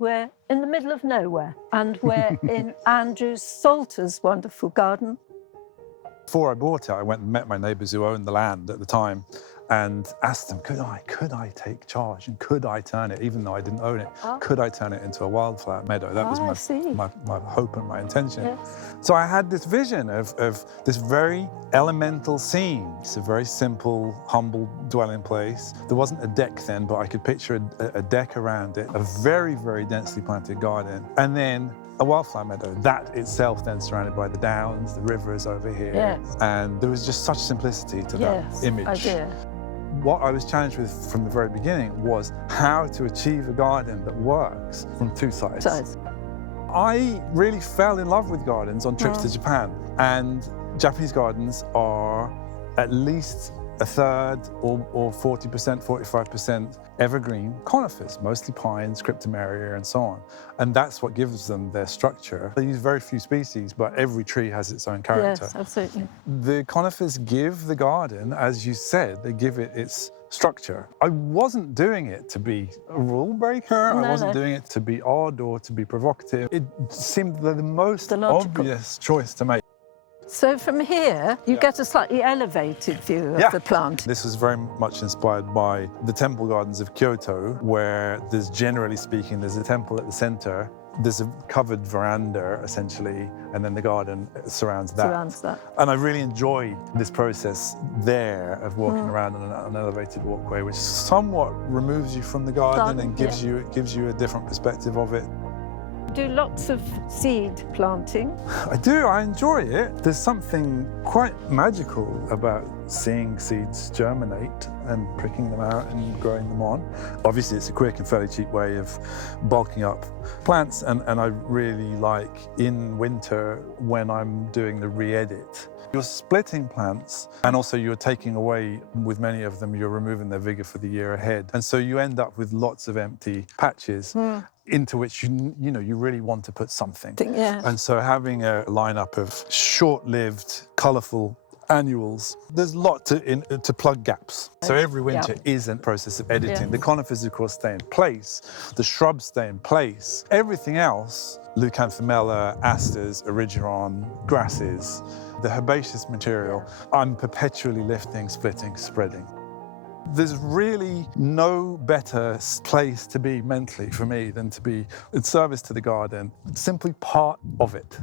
We're in the middle of nowhere, and we're in Andrew Salter's wonderful garden. Before I bought it, I went and met my neighbours who owned the land at the time and asked them, could I take charge and could I turn it, even though I didn't own it, could I turn it into a wildflower meadow? That was my hope and my intention. Yes. So I had this vision of this very elemental scene. It's a very simple, humble dwelling place. There wasn't a deck then, but I could picture a deck around it, a very, very densely planted garden, and then a wildflower meadow. That itself then surrounded by the downs, the rivers over here. Yes. And there was just such simplicity to that image. Idea. What I was challenged with from the very beginning was how to achieve a garden that works from two sides. I really fell in love with gardens on trips to Japan, and Japanese gardens are at least a third or 40%, 45% evergreen conifers, mostly pines, cryptomeria, and so on. And that's what gives them their structure. They use very few species, but every tree has its own character. Yes, absolutely. The conifers give the garden, as you said, they give it its structure. I wasn't doing it to be a rule breaker. I wasn't doing it to be odd or to be provocative. It seemed the most obvious choice to make. So from here, you get a slightly elevated view of the plant. This was very much inspired by the temple gardens of Kyoto, where there's, generally speaking, there's a temple at the center. There's a covered veranda, essentially, and then the garden surrounds that. And I really enjoyed this process there of walking around on an elevated walkway, which somewhat removes you from the garden and gives you a different perspective of it. Do lots of seed planting. I do, I enjoy it. There's something quite magical about seeing seeds germinate and pricking them out and growing them on. Obviously, it's a quick and fairly cheap way of bulking up plants, and I really like in winter when I'm doing the re-edit. You're splitting plants, and also you're taking away, with many of them, you're removing their vigor for the year ahead. And so you end up with lots of empty patches into which you really want to put something. And so having a lineup of short-lived, colourful annuals, there's a lot to plug gaps. So every winter is a process of editing. The conifers, of course, stay in place. The shrubs stay in place. Everything else, leucanthemella, asters, erigeron, grasses, the herbaceous material, I'm perpetually lifting, splitting, spreading. There's really no better place to be mentally for me than to be in service to the garden, simply part of it.